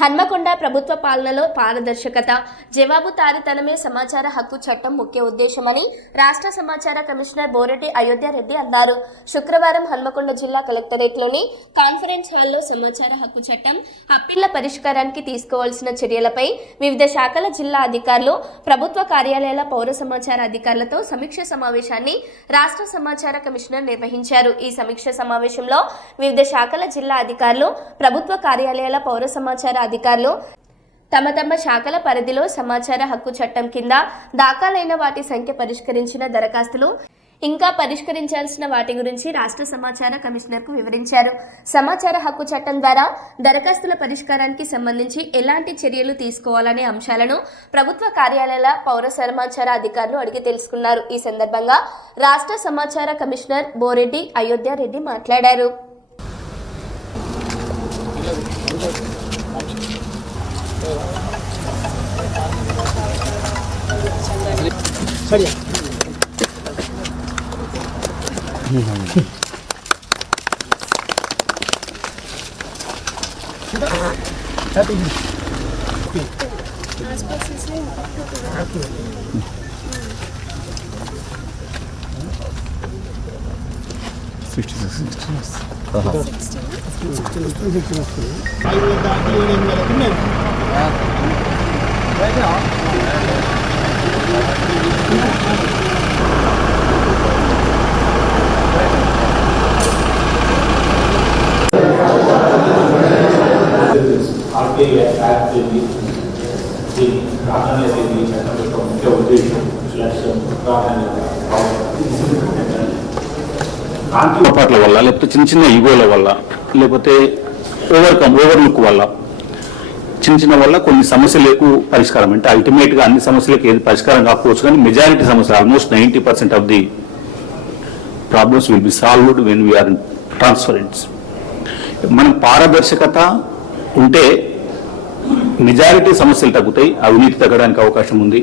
హన్మకొండ ప్రభుత్వ పాలనలో పారదర్శకత, జవాబుదారీతనమే సమాచార హక్కు చట్టం ముఖ్య ఉద్దేశమని రాష్ట్ర సమాచార కమిషనర్ బోరెడ్డి అయోధ్య రెడ్డి అన్నారు. శుక్రవారం హన్మకొండ జిల్లా కలెక్టరేట్లోని కాన్ఫరెన్స్ హాల్లో సమాచార హక్కు చట్టం అప్పీళ్ల పరిష్కారానికి తీసుకోవాల్సిన చర్యలపై వివిధ శాఖల జిల్లా అధికారులు, ప్రభుత్వ కార్యాలయాల పౌర సమాచార అధికారులతో సమీక్ష సమావేశాన్ని రాష్ట్ర సమాచార కమిషనర్ నిర్వహించారు. ఈ సమీక్ష సమావేశంలో వివిధ శాఖల జిల్లా అధికారులు, ప్రభుత్వ కార్యాలయాల పౌర సమాచార అధికారులు తమ తమ శాఖల పరిధిలో సమాచార హక్కు చట్టం కింద దాఖలైన వాటి సంఖ్య, పరిష్కరించిన దరఖాస్తులు, ఇంకా పరిష్కరించాల్సిన వాటి గురించి రాష్ట్ర సమాచార కమిషనర్కు వివరించారు. సమాచార హక్కు చట్టం ద్వారా దరఖాస్తుల పరిష్కారానికి సంబంధించి ఎలాంటి చర్యలు తీసుకోవాలనే అంశాలను ప్రభుత్వ కార్యాలయాల పౌర సమాచార అధికారులు అడిగి తెలుసుకున్నారు. ఈ సందర్భంగా రాష్ట్ర సమాచార కమిషనర్ బోరెడ్డి అయోధ్య రెడ్డి మాట్లాడారు. పొరపాట్ల వల్ల, లేకపోతే చిన్న చిన్న ఈగోల వల్ల, లేకపోతే ఓవర్లుక్ వల్ల, చిన్న చిన్న వల్ల కొన్ని సమస్యలకు పరిష్కారం, అంటే అల్టిమేట్గా అన్ని సమస్యలకు ఏది పరిష్కారం కాకపోవచ్చు, కానీ మెజారిటీ సమస్యలు almost 90% of the problems will be solved when we are transparence. మనం పారదర్శకత ఉంటే మెజారిటీ సమస్యలు తగ్గుతాయి, అవినీతి తగ్గడానికి అవకాశం ఉంది.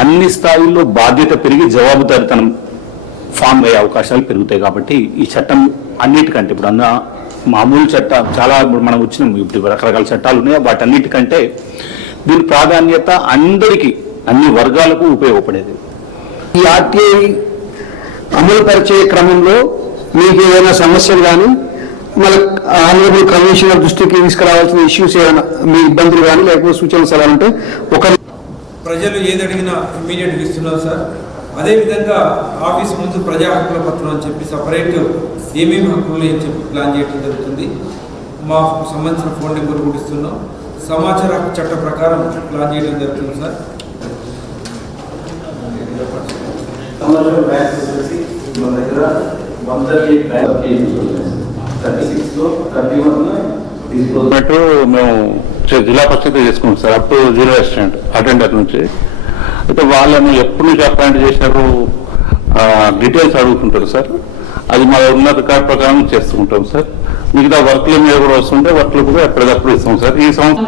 అన్ని స్థాయిల్లో బాధ్యత పెరిగి జవాబుదారీతనం ఫామ్ అయ్యే అవకాశాలు పెరుగుతాయి. కాబట్టి ఈ చట్టం అన్నిటికంటే, ఇప్పుడు మామూలు చట్టం చాలా మనం వచ్చిన ఇప్పుడు రకరకాల చట్టాలు ఉన్నాయి, వాటన్నిటికంటే దీని ప్రాధాన్యత అందరికీ, అన్ని వర్గాలకు ఉపయోగపడేది. ఈ ఆర్టీఐ అమలు పరిచే క్రమంలో మీకు ఏదైనా సమస్యలు కానీ, మన ఆనరబుల్ కమిషనర్ దృష్టికి తీసుకురావాల్సిన ఇష్యూస్ ఏమైనా, మీ ఇబ్బందులు కానీ లేకపోతే సూచనలు సలహాలు ఉంటే ప్రజలు ఏది అడిగినా ఇమీడియట్గా ఇస్తున్నారు సార్. అదేవిధంగా ఆఫీస్ ముందు ప్రజా హక్కుల పత్రం అని చెప్పి సపరేట్ ఏమేమి హక్కులు అని చెప్పి ప్లాన్ చేయడం జరుగుతుంది. మాకు సంబంధించిన ఫోన్ నెంబర్ కూడా ఇస్తున్నాం. సమాచార హక్కు చట్ట ప్రకారం ప్లాన్ చేయడం జరుగుతుంది సార్. మేము జిల్లా పరిషత్ చేసుకున్నాం sir, up to 0 assistant attender నుంచి. అయితే వాళ్ళని ఎప్పటి నుంచి అపాయింట్ చేసినారు డీటెయిల్స్ అడుగుతుంటారు సార్. అది మా ఉన్న రికార్డ్ ప్రకారం చేస్తుంటాం సార్. మిగతా వర్క్ల మీద కూడా వస్తుంటే వర్క్లు కూడా ఎప్పటికప్పుడు ఇస్తాం సార్. ఈ సంవత్సరం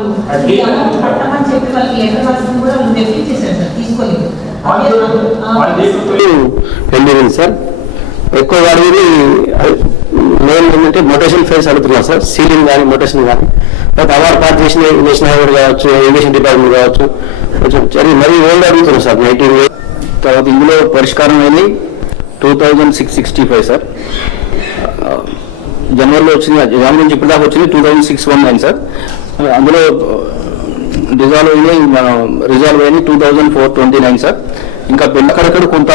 సార్ ఎక్కువ వాడేది మెయిన్ ఏంటంటే మొటేషన్ ఫైల్స్ అడుగుతున్నాం సార్. సీలింగ్ కానీ మొటేషన్ కానీ, లేకపోతే అవార్డు పాస్ చేసిన నేషనల్ అవార్డు కావచ్చు, ఏవియేషన్ డిపార్ట్మెంట్ కావచ్చు, కొంచెం మరీ ఓల్డ్ అడుగుతున్నాం సార్. 19 తర్వాత ఇందులో పరిష్కారం అయింది 2665 సార్. జనవరిలో వచ్చింది, జనవరి నుంచి ఇప్పుడు దాకా వచ్చింది 2619 సార్. అందులో రిజాల్వ్ అయినాయి 2429 సార్. ఇంకా అక్కడక్కడ కొంత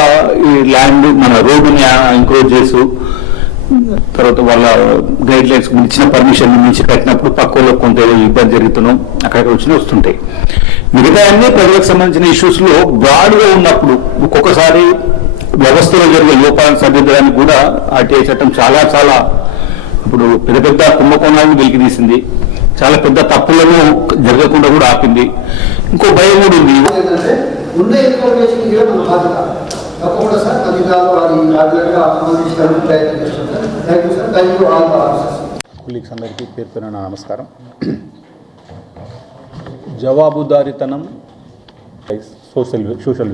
ఈ ల్యాండ్ మన రోడ్డుని ఎంక్రోచ్ చేస్తూ, తర్వాత వాళ్ళ గైడ్ లైన్స్ ఇచ్చిన పర్మిషన్ నుంచి కట్టినప్పుడు పక్కలో కొంత ఇబ్బంది జరుగుతున్నాం, అక్కడక్కడ వచ్చిన వస్తుంటాయి. మిగతా అన్ని ప్రజలకు సంబంధించిన ఇష్యూస్ లో బ్రాడ్గా ఉన్నప్పుడు ఒక్కొక్కసారి వ్యవస్థలో జరిగే లోపాలను సరిదిద్దడానికి కూడా ఆర్టీఐ చట్టం చాలా చాలా ఇప్పుడు పెద్ద పెద్ద కుంభకోణాలను వెలికి తీసింది, చాలా పెద్ద తప్పులను జరగకుండా కూడా ఆపింది. ఇంకో భయం కూడా ఉంది. కొలీగ్స్ అందరికీ పేరు పేరున నమస్కారం. జవాబుదారీతనం, సోషల్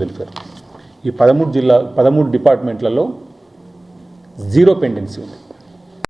వెల్ఫేర్, ఈ 13 డిపార్ట్మెంట్లలో 0 పెండెన్సీ ఉంది.